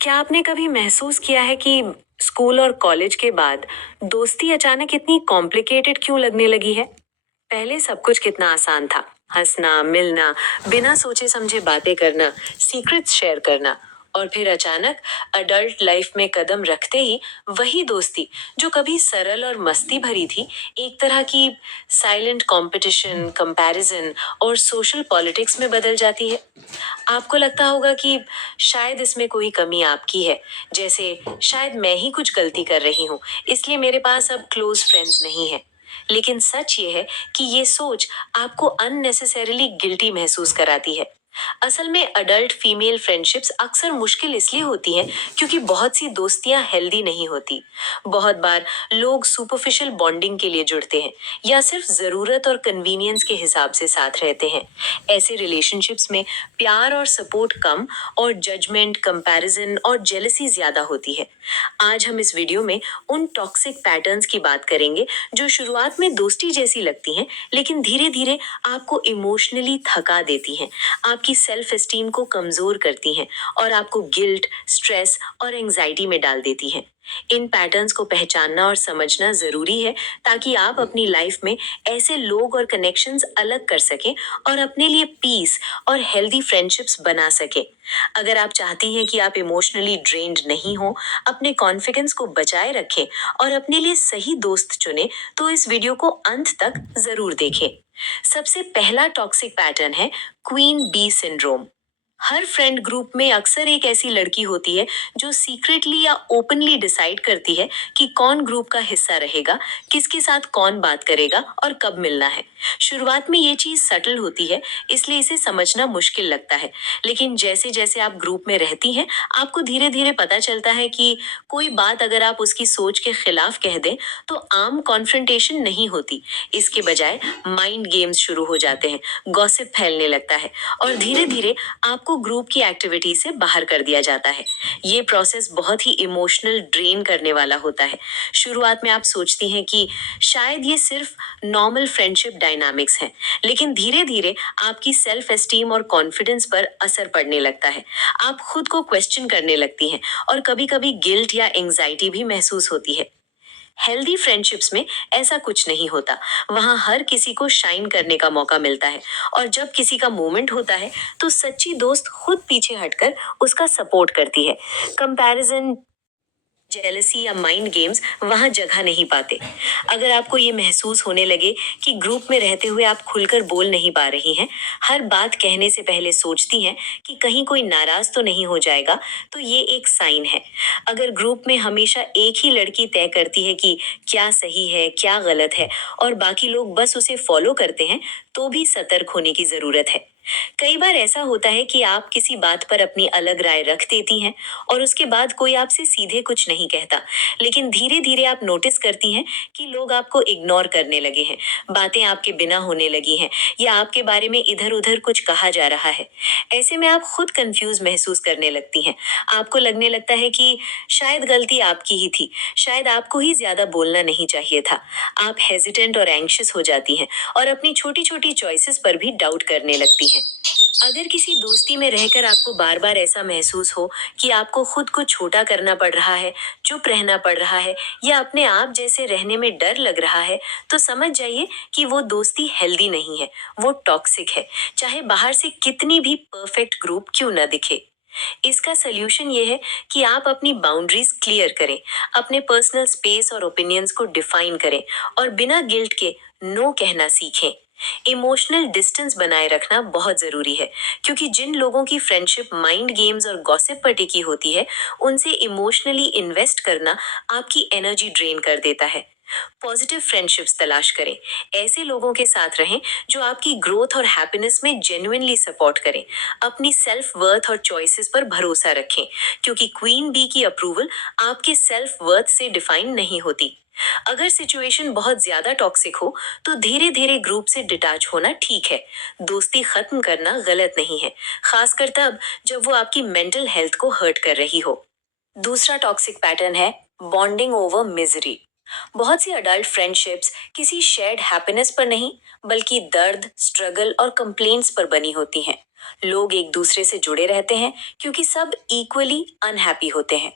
क्या आपने कभी महसूस किया है कि स्कूल और कॉलेज के बाद दोस्ती अचानक इतनी कॉम्प्लिकेटेड क्यों लगने लगी है? पहले सब कुछ कितना आसान था। हंसना, मिलना, बिना सोचे समझे बातें करना, सीक्रेट्स शेयर करना। और फिर अचानक अडल्ट लाइफ में कदम रखते ही वही दोस्ती जो कभी सरल और मस्ती भरी थी, एक तरह की साइलेंट कंपटीशन, कंपैरिजन और सोशल पॉलिटिक्स में बदल जाती है। आपको लगता होगा कि शायद इसमें कोई कमी आपकी है, जैसे शायद मैं ही कुछ गलती कर रही हूँ, इसलिए मेरे पास अब क्लोज फ्रेंड्स नहीं है। लेकिन सच ये है कि ये सोच आपको अननेसेसरीली गिल्टी महसूस कराती है। असल में अडल्ट फीमेल फ्रेंडशिप्स अक्सर मुश्किल इसलिए होती हैं क्योंकि बहुत सी दोस्तियां हेल्दी नहीं होती। बहुत बार लोग सुपरफिशियल बॉन्डिंग के लिए जुड़ते हैं या सिर्फ जरूरत और कन्वीनियंस के हिसाब से साथ रहते हैं। ऐसे रिलेशनशिप्स में प्यार और सपोर्ट कम और जजमेंट, कंपैरिजन और जेलसी ज्यादा होती है। आज हम इस वीडियो में उन टॉक्सिक पैटर्न्स की बात करेंगे जो शुरुआत में दोस्ती जैसी लगती हैं लेकिन धीरे धीरे आपको इमोशनली थका देती हैं, आपकी सेल्फ एस्टीम को कमजोर करती हैं और आपको गिल्ट, स्ट्रेस और एंजाइटी में डाल देती हैं। इन पैटर्न्स को पहचानना और समझना जरूरी है ताकि आप अपनी लाइफ में ऐसे लोग और कनेक्शंस अलग कर सकें और अपने लिए पीस और हेल्दी फ्रेंडशिप्स बना सकें। अगर आप चाहती हैं कि आप इमोशनली ड्रेन्ड नहीं हो, अपने कॉन्फिडेंस को बचाए रखें और अपने लिए सही दोस्त चुनें, तो इस वीडियो को अंत तक जरूर देखें। सबसे पहला टॉक्सिक पैटर्न है क्वीन बी सिंड्रोम। हर फ्रेंड ग्रुप में अक्सर एक ऐसी लड़की होती है जो सीक्रेटली या ओपनली डिसाइड करती है कि कौन ग्रुप का हिस्सा रहेगा, किसके साथ कौन बात करेगा और कब मिलना है। शुरुआत में ये चीज सटल होती है, इसलिए इसे समझना मुश्किल लगता है। लेकिन जैसे जैसे आप ग्रुप में रहती हैं, आपको धीरे धीरे पता चलता है कि कोई बात अगर आप उसकी सोच के खिलाफ कह दें तो आम कॉन्फ्रंटेशन नहीं होती। इसके बजाय माइंड गेम्स शुरू हो जाते हैं, गॉसिप फैलने लगता है और धीरे धीरे आपको ग्रुप की एक्टिविटी से बाहर कर दिया जाता है। ये प्रोसेस बहुत ही इमोशनल ड्रेन करने वाला होता है। शुरुआत में आप सोचती हैं कि शायद ये सिर्फ नॉर्मल फ्रेंडशिप डायनामिक्स हैं, लेकिन धीरे धीरे आपकी सेल्फ एस्टीम और कॉन्फिडेंस पर असर पड़ने लगता है। आप खुद को क्वेश्चन करने लगती हैं और कभी कभी गिल्ट या एंजाइटी भी महसूस होती है। हेल्दी फ्रेंडशिप्स में ऐसा कुछ नहीं होता। वहां हर किसी को शाइन करने का मौका मिलता है और जब किसी का मोमेंट होता है तो सच्ची दोस्त खुद पीछे हटकर उसका सपोर्ट करती है। कंपैरिजन, जेलसी या माइंड गेम्स वहां जगह नहीं पाते। अगर आपको ये महसूस होने लगे कि ग्रुप में रहते हुए आप खुलकर बोल नहीं पा रही हैं, हर बात कहने से पहले सोचती हैं कि कहीं कोई नाराज तो नहीं हो जाएगा, तो ये एक साइन है। अगर ग्रुप में हमेशा एक ही लड़की तय करती है कि क्या सही है, क्या गलत है और बाकी लोग बस उसे फॉलो करते हैं, तो भी सतर्क होने की जरूरत है। कई बार ऐसा होता है कि आप किसी बात पर अपनी अलग राय रख देती हैं और उसके बाद कोई आपसे सीधे कुछ नहीं कहता, लेकिन धीरे धीरे आप नोटिस करती हैं कि लोग आपको इग्नोर करने लगे हैं, बातें आपके बिना होने लगी हैं या आपके बारे में इधर उधर कुछ कहा जा रहा है। ऐसे में आप खुद कंफ्यूज महसूस करने लगती हैं। आपको लगने लगता है कि शायद गलती आपकी ही थी, शायद आपको ही ज्यादा बोलना नहीं चाहिए था। आप हेजिटेंट और एंग्शियस हो जाती हैं और अपनी छोटी छोटी चॉइसेस पर भी डाउट करने लगती हैं। अगर किसी दोस्ती में रहकर आपको बार बार ऐसा महसूस हो कि आपको खुद को छोटा करना पड़ रहा है, चुप रहना पड़ रहा है या अपने आप जैसे रहने में डर लग रहा है, तो समझ जाइए कि वो दोस्ती हेल्दी नहीं है, वो टॉक्सिक है, चाहे बाहर से कितनी भी परफेक्ट ग्रुप क्यों ना दिखे। इसका सल्यूशन ये है कि आप अपनी बाउंड्रीज क्लियर करें, अपने पर्सनल स्पेस और ओपिनियंस को डिफाइन करें और बिना गिल्ट के नो कहना सीखें। इमोशनल डिस्टेंस बनाए रखना बहुत जरूरी है, क्योंकि जिन लोगों की फ्रेंडशिप माइंड गेम्स और गॉसिप पर टिकी होती है, उनसे इमोशनली इन्वेस्ट करना आपकी एनर्जी ड्रेन कर देता है। पॉजिटिव फ्रेंडशिप्स तलाश करें। ऐसे लोगों के साथ रहें जो आपकी ग्रोथ और हैप्पीनेस में जेन्युइनली सपोर्ट करें। अपनी सेल्फ वर्थ और चॉइसेस पर भरोसा रखें, क्योंकि क्वीन बी की अप्रूवल आपके सेल्फ वर्थ से डिफाइन नहीं होती। अगर सिचुएशन बहुत ज्यादा टॉक्सिक हो तो धीरे धीरे ग्रुप से डिटैच होना ठीक है। दोस्ती खत्म करना गलत नहीं है, खासकर तब जब वो आपकी मेंटल हेल्थ को हर्ट कर रही हो। दूसरा टॉक्सिक पैटर्न है बॉन्डिंग ओवर मिजरी। बहुत सी अडल्ट फ्रेंडशिप्स किसी शेयर्ड हैप्पीनेस पर नहीं, बल्कि दर्द, स्ट्रगल और कंप्लेंट्स पर बनी होती हैं। लोग एक दूसरे से जुड़े रहते हैं क्योंकि सब इक्वली अनहैप्पी होते हैं।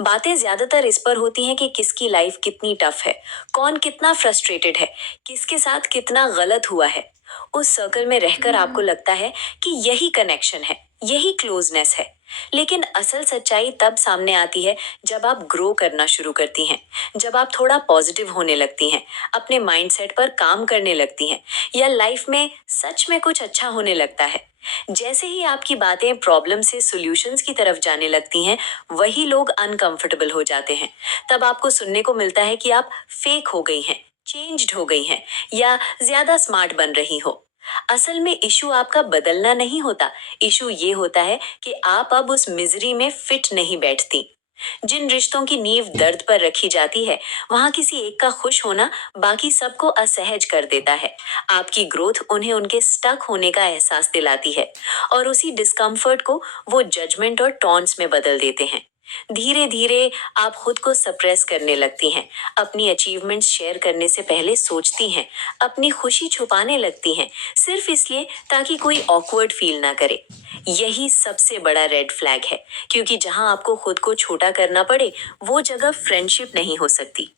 बातें ज्यादातर इस पर होती हैं कि किसकी लाइफ कितनी टफ है, कौन कितना फ्रस्ट्रेटेड है, किसके साथ कितना गलत हुआ है। उस सर्कल में रहकर आपको लगता है कि यही कनेक्शन है, यही क्लोजनेस है। लेकिन असल सच्चाई तब सामने आती है जब आप ग्रो करना शुरू करती हैं, जब आप थोड़ा पॉजिटिव होने लगती हैं, अपने माइंडसेट पर काम करने लगती हैं, या लाइफ में सच में कुछ अच्छा होने लगता है। जैसे ही आपकी बातें प्रॉब्लम से सॉल्यूशंस की तरफ जाने लगती हैं, वही लोग अनकंफर्टेबल हो जाते हैं। तब आपको सुनने को मिलता है कि आप फेक हो गई हैं, चेंज्ड हो गई हैं, या ज्यादा स्मार्ट बन रही हो। असल में इशू आपका बदलना नहीं होता, इशू ये होता है कि आप अब उस मिजरी में फिट नहीं बैठती। जिन रिश्तों की नींव दर्द पर रखी जाती है, वहां किसी एक का खुश होना बाकी सबको असहज कर देता है। आपकी ग्रोथ उन्हें उनके स्टक होने का एहसास दिलाती है, और उसी डिस्कम्फर्ट को वो जजमेंट और टॉन्ट्स में बदल देते हैं। धीरे धीरे आप खुद को सप्रेस करने लगती हैं, अपनी अचीवमेंट्स शेयर करने से पहले सोचती हैं, अपनी खुशी छुपाने लगती हैं, सिर्फ इसलिए ताकि कोई ऑकवर्ड फील ना करे। यही सबसे बड़ा रेड फ्लैग है, क्योंकि जहां आपको खुद को छोटा करना पड़े, वो जगह फ्रेंडशिप नहीं हो सकती।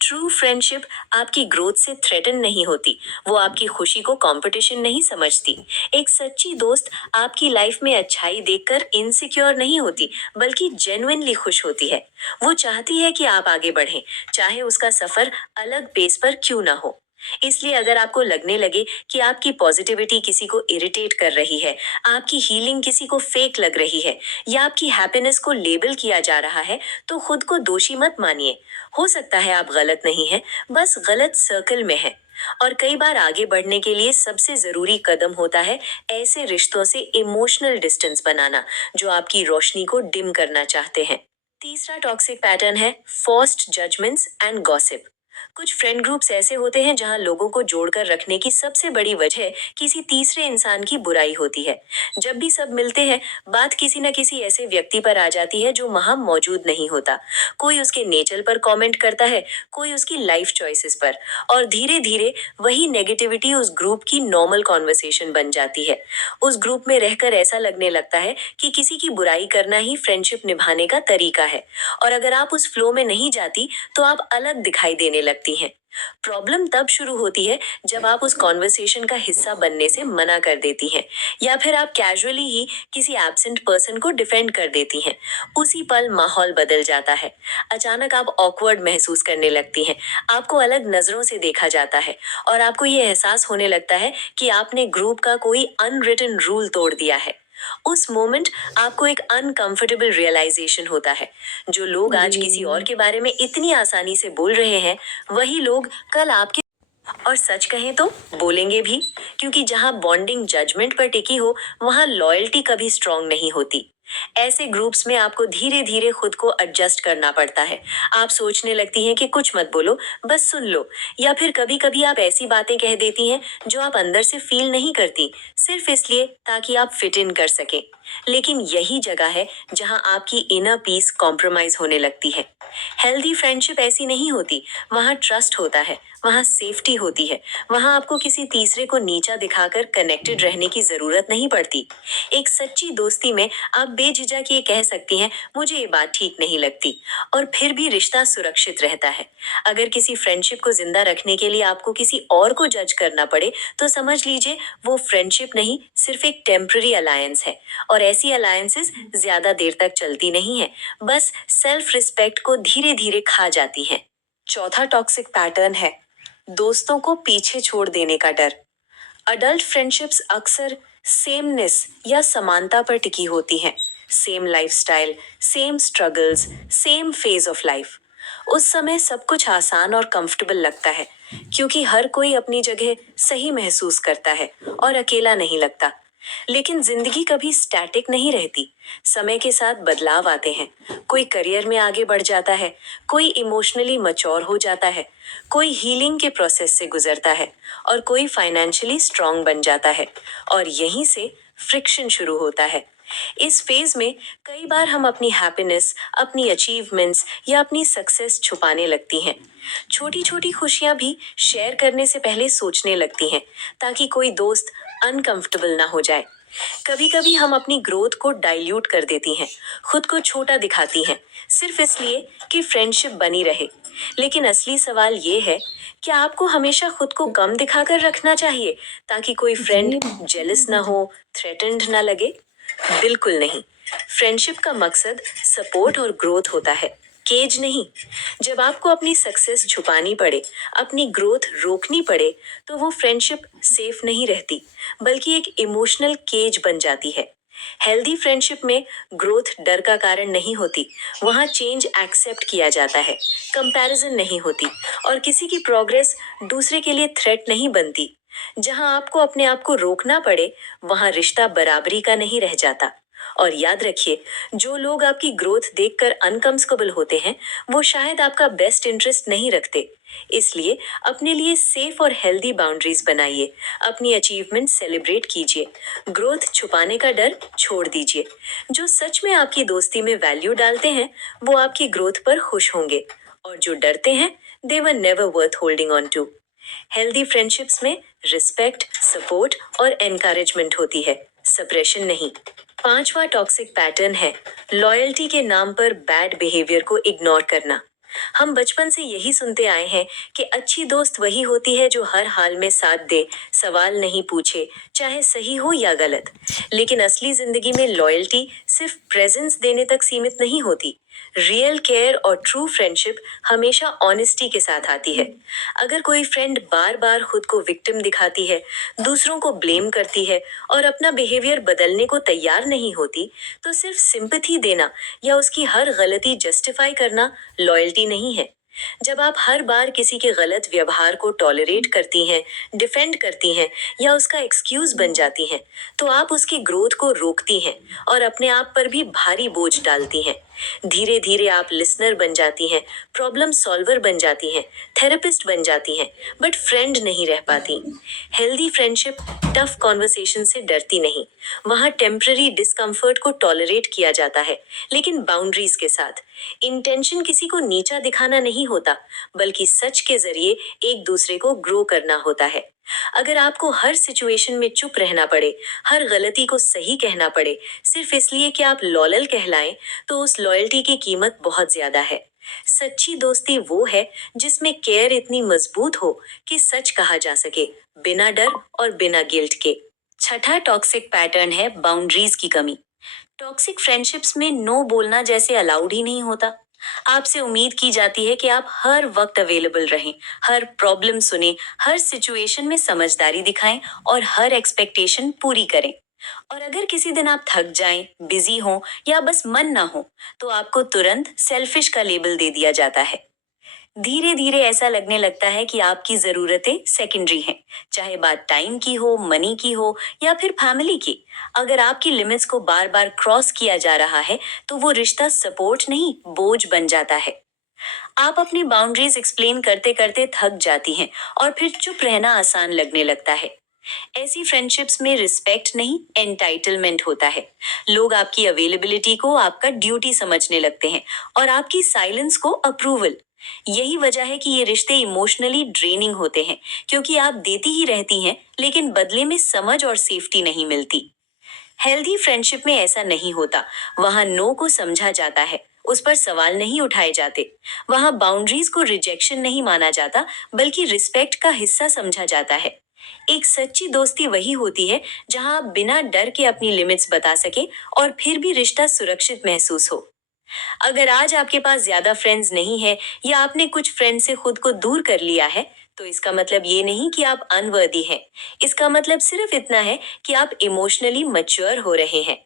ट्रू फ्रेंडशिप आपकी ग्रोथ से थ्रेटन नहीं होती, वो आपकी खुशी को कंपटीशन नहीं समझती। एक सच्ची दोस्त आपकी लाइफ में अच्छाई देखकर इनसिक्योर नहीं होती, बल्कि जेन्युइनली खुश होती है। वो चाहती है कि आप आगे बढ़ें, चाहे उसका सफर अलग पेस पर क्यों ना हो। इसलिए अगर आपको लगने लगे कि आपकी पॉजिटिविटी किसी को इरिटेट कर रही है, आपकी हीलिंग किसी को फेक लग रही है, या आपकी हैप्पीनेस को लेबल किया जा रहा है, तो खुद को दोषी मत मानिए। हो सकता है आप गलत नहीं हैं, बस गलत सर्कल में हैं। और कई बार आगे बढ़ने के लिए सबसे जरूरी कदम होता है ऐसे रिश्तों से इमोशनल डिस्टेंस बनाना जो आपकी रोशनी को डिम करना चाहते हैं। तीसरा टॉक्सिक पैटर्न है फोर्स्ड जजमेंट्स एंड गॉसिप। कुछ फ्रेंड ग्रुप्स ऐसे होते हैं जहां लोगों को जोड़कर रखने की सबसे बड़ी वजह किसी तीसरे इंसान की बुराई होती है। जब भी सब मिलते हैं, बात किसी न किसी ऐसे व्यक्ति पर आ जाती है जो वहां मौजूद नहीं होता। कोई उसके नेचर पर कमेंट करता है, कोई उसकी लाइफ चॉइसेस पर, और धीरे धीरे वही नेगेटिविटी उस ग्रुप की नॉर्मल कॉन्वर्सेशन बन जाती है। उस ग्रुप में रहकर ऐसा लगने लगता है कि किसी की बुराई करना ही फ्रेंडशिप निभाने का तरीका है, और अगर आप उस फ्लो में नहीं जाती तो आप अलग दिखाई देने लगती हैं। प्रॉब्लम तब शुरू होती है जब आप उस कॉन्वर्सेशन का हिस्सा बनने से मना कर देती हैं, या फिर आप कैजुअली ही किसी एब्सेंट पर्सन को डिफेंड कर देती हैं। उसी पल माहौल बदल जाता है। अचानक आप ऑकवर्ड महसूस करने लगती हैं, आपको अलग नजरों से देखा जाता है, और आपको ये एहसास होने लगता है कि आपने ग्रुप का कोई अनरिटन रूल तोड़ दिया है। उस मोमेंट आपको एक अनकंफर्टेबल रियलाइजेशन होता है, जो लोग आज किसी और के बारे में इतनी आसानी से बोल रहे हैं, वही लोग कल आपके, और सच कहें तो बोलेंगे भी, क्योंकि जहां बॉन्डिंग जजमेंट पर टिकी हो, वहां लॉयल्टी कभी स्ट्रांग नहीं होती। ऐसे ग्रुप्स में आपको धीरे धीरे खुद को एडजस्ट करना पड़ता है। आप सोचने लगती हैं कि कुछ मत बोलो, बस सुन लो, या फिर कभी कभी आप ऐसी बातें कह देती हैं जो आप अंदर से फील नहीं करती, सिर्फ इसलिए ताकि आप फिट इन कर सकें। लेकिन यही जगह है जहां आपकी इनर पीस कॉम्प्रोमाइज होने लगती है। हेल्दी फ्रेंडशिप ऐसी नहीं होती, वहां ट्रस्ट होता है, वहां सेफ्टी होती है, वहां आपको किसी तीसरे को नीचा दिखाकर कनेक्टेड रहने की जरूरत नहीं पड़ती। एक सच्ची दोस्ती में आप बेझिझक ये कह सकती हैं, मुझे ये बात ठीक नहीं लगती, और फिर भी रिश्ता सुरक्षित रहता है। अगर किसी फ्रेंडशिप को जिंदा रखने के लिए आपको किसी और को जज करना पड़े, तो समझ लीजिए वो फ्रेंडशिप नहीं, सिर्फ एक टेम्पररी अलायंस है, और ऐसी अलायंसेस ज्यादा देर तक चलती नहीं है, बस सेल्फ रिस्पेक्ट को धीरे धीरे खा जाती हैं। चौथा टॉक्सिक पैटर्न है दोस्तों को पीछे छोड़ देने का डर। अडल्ट फ्रेंडशिप्स अक्सर सेमनेस या समानता पर टिकी होती हैं। Same lifestyle, same struggles, same phase of life. उस समय सब कुछ आसान और कंफर्टेबल लगता है, क्योंकि हर कोई अपनी जगह सही महसूस करता है और अकेला नहीं लगता। लेकिन जिंदगी कभी स्टैटिक नहीं रहती। समय के साथ बदलाव आते हैं। कोई करियर में आगे बढ़ जाता है, कोई इमोशनली मच्योर हो जाता है, कोई हीलिंग के प्रोसेस से गुजरता है, और कोई फाइनेंशियली स्ट्रांग बन जाता है। और यहीं से फ्रिक्शन शुरू होता है। इस फेज में कई बार हम अपनी हैप्पीनेस, अपनी अचीवमेंट्स या अपनी सक्सेस छुपाने लगती हैं। छोटी छोटी खुशियां भी शेयर करने से पहले सोचने लगती हैं, ताकि कोई दोस्त अनकंफर्टेबल ना हो जाए। कभी कभी हम अपनी ग्रोथ को डाइल्यूट कर देती हैं, खुद को छोटा दिखाती हैं, सिर्फ इसलिए कि फ्रेंडशिप बनी रहे। लेकिन असली सवाल ये है, क्या आपको हमेशा खुद को कम दिखाकर रखना चाहिए ताकि कोई फ्रेंड जी। जेलस ना हो, थ्रेटन्ड ना लगे? बिल्कुल नहीं। फ्रेंडशिप का मकसद सपोर्ट और ग्रोथ होता है, केज नहीं। जब आपको अपनी सक्सेस छुपानी पड़े, अपनी ग्रोथ रोकनी पड़े, तो वो फ्रेंडशिप सेफ नहीं रहती, बल्कि एक इमोशनल केज बन जाती है। हेल्दी फ्रेंडशिप में ग्रोथ डर का कारण नहीं होती, वहाँ चेंज एक्सेप्ट किया जाता है, कंपैरिजन नहीं होती, और किसी की प्रोग्रेस दूसरे के लिए थ्रेट नहीं बनती। जहाँ आपको अपने आप को रोकना पड़े, वहाँ रिश्ता बराबरी का नहीं रह जाता। और याद रखिए, जो लोग आपकी ग्रोथ देखकर अनकंफर्टेबल होते हैं, वो शायद आपका बेस्ट इंटरेस्ट नहीं रखते। इसलिए अपने लिए सेफ और हेल्दी बाउंड्रीज बनाइए, अपनी अचीवमेंट सेलिब्रेट कीजिए, ग्रोथ छुपाने का डर छोड़ दीजिए। जो सच में आपकी दोस्ती में वैल्यू डालते हैं, वो आपकी ग्रोथ पर खुश होंगे, और जो डरते हैं, they were never worth holding on to. Healthy friendships में रिस्पेक्ट, सपोर्ट और एनकरेजमेंट होती है, सप्रेशन नहीं। पांचवा टॉक्सिक पैटर्न है लॉयल्टी के नाम पर बैड बिहेवियर को इग्नोर करना। हम बचपन से यही सुनते आए हैं कि अच्छी दोस्त वही होती है जो हर हाल में साथ दे, सवाल नहीं पूछे, चाहे सही हो या गलत। लेकिन असली जिंदगी में लॉयल्टी सिर्फ प्रेजेंस देने तक सीमित नहीं होती। रियल केयर और ट्रू फ्रेंडशिप हमेशा ऑनेस्टी के साथ आती है। अगर कोई फ्रेंड बार बार खुद को विक्टिम दिखाती है, दूसरों को ब्लेम करती है और अपना बिहेवियर बदलने को तैयार नहीं होती, तो सिर्फ सिंपैथी देना या उसकी हर गलती जस्टिफाई करना लॉयल्टी नहीं है। जब आप हर बार किसी के गलत व्यवहार को टॉलरेट करती हैं, डिफेंड करती हैं या उसका एक्सक्यूज बन जाती हैं, तो आप उसकी ग्रोथ को रोकती हैं और अपने आप पर भी भारी बोझ डालती हैं। धीरे धीरे आप लिसनर बन जाती हैं, प्रॉब्लम सॉल्वर बन जाती हैं, थेरेपिस्ट बन जाती हैं, बट फ्रेंड नहीं रह पाती। हेल्दी फ्रेंडशिप टफ कॉन्वर्सेशन से डरती नहीं, वहाँ टेम्पररी डिस्कम्फर्ट को टॉलरेट किया जाता है, लेकिन बाउंड्रीज के साथ। इंटेंशन किसी को नीचा दिखाना नहीं होता, बल्कि सच के जरिए एक दूसरे को ग्रो करना होता है। अगर आपको हर सिचुएशन में चुप रहना पड़े, हर गलती को सही कहना पड़े, सिर्फ इसलिए कि आप लॉयल कहलाएं, तो उस लॉयल्टी की कीमत बहुत ज्यादा है। सच्ची दोस्ती वो है जिसमें केयर इतनी मजबूत हो कि सच कहा जा सके, बिना डर और बिना गिल्ट के। छठा टॉक्सिक पैटर्न है बाउंड्रीज की कमी। टॉक्सिक फ्रेंडशिप्स में नो बोलना जैसे अलाउड ही नहीं होता। आपसे उम्मीद की जाती है कि आप हर वक्त अवेलेबल रहें, हर प्रॉब्लम सुने, हर सिचुएशन में समझदारी दिखाएं और हर एक्सपेक्टेशन पूरी करें। और अगर किसी दिन आप थक जाएं, बिजी हों या बस मन ना हो, तो आपको तुरंत सेल्फिश का लेबल दे दिया जाता है। धीरे धीरे ऐसा लगने लगता है कि आपकी जरूरतें सेकेंडरी हैं, चाहे बात टाइम की हो, मनी की हो या फिर फैमिली की। अगर आपकी लिमिट्स को बार बार क्रॉस किया जा रहा है, तो वो रिश्ता सपोर्ट नहीं, बोझ बन जाता है। आप अपनी बाउंड्रीज एक्सप्लेन करते करते थक जाती हैं और फिर चुप रहना आसान लगने लगता है। ऐसी फ्रेंडशिप्स में रिस्पेक्ट नहीं, एंटाइटलमेंट होता है। लोग आपकी अवेलेबिलिटी को आपका ड्यूटी समझने लगते हैं और आपकी साइलेंस को अप्रूवल। यही वजह है कि ये रिश्ते इमोशनली ड्रेनिंग होते हैं, क्योंकि आप देती ही रहती हैं, लेकिन बदले में समझ और सेफ्टी नहीं मिलती। हेल्दी फ्रेंडशिप में ऐसा नहीं होता। वहाँ नो को समझा जाता है, उस पर सवाल नहीं उठाए जाते। वहाँ बाउंड्रीज को रिजेक्शन नहीं माना जाता, बल्कि रिस्पेक्ट का हिस्सा समझा जाता है। एक सच्ची दोस्ती वही होती है जहाँ आप बिना डर के अपनी लिमिट्स बता सके और फिर भी रिश्ता सुरक्षित महसूस हो। अगर आज आपके पास ज्यादा फ्रेंड्स नहीं है या आपने कुछ फ्रेंड से खुद को दूर कर लिया है, तो इसका मतलब ये नहीं कि आप अनवर्दी हैं। इसका मतलब सिर्फ इतना है कि आप इमोशनली मैच्योर हो रहे हैं।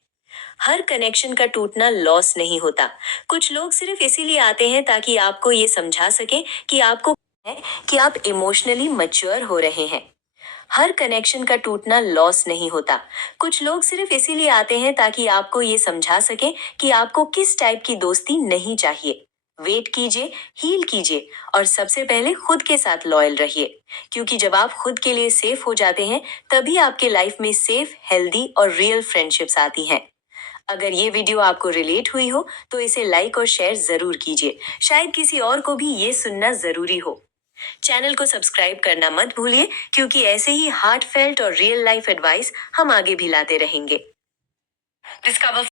हर कनेक्शन का टूटना लॉस नहीं होता। कुछ लोग सिर्फ इसीलिए आते हैं ताकि आपको ये समझा सके कि आपको है कि आप इमोशनली मैच्योर हो रहे हैं। हर कनेक्शन का टूटना लॉस नहीं होता। कुछ लोग सिर्फ इसीलिए आते हैं ताकि आपको ये समझा सके कि आपको किस टाइप की दोस्ती नहीं चाहिए। वेट कीजिए, हील कीजिए और सबसे पहले खुद के साथ लॉयल रहिए, क्योंकि जब आप खुद के लिए सेफ हो जाते हैं, तभी आपके लाइफ में सेफ, हेल्दी और रियल फ्रेंडशिप्स आती हैं। अगर ये वीडियो आपको रिलेट हुई हो तो इसे लाइक और शेयर जरूर कीजिए। शायद किसी और को भी ये सुनना जरूरी हो। चैनल को सब्सक्राइब करना मत भूलिए, क्योंकि ऐसे ही हार्टफेल्ट और रियल लाइफ एडवाइस हम आगे भी लाते रहेंगे। डिस्कवर